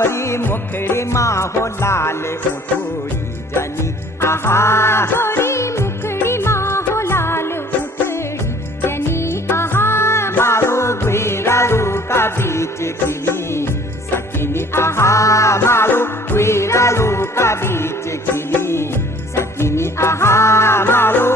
गोरी मुखड़ी माँ हो लाल उठोड़ी जनी आहा गोरी मुखड़ी माँ हो लाल उठड़ी जनी आहा मारो गुरारू का बीच खिली सकिनी आहा मारो गुरारू का बीच खिली सकिनी आहा मारो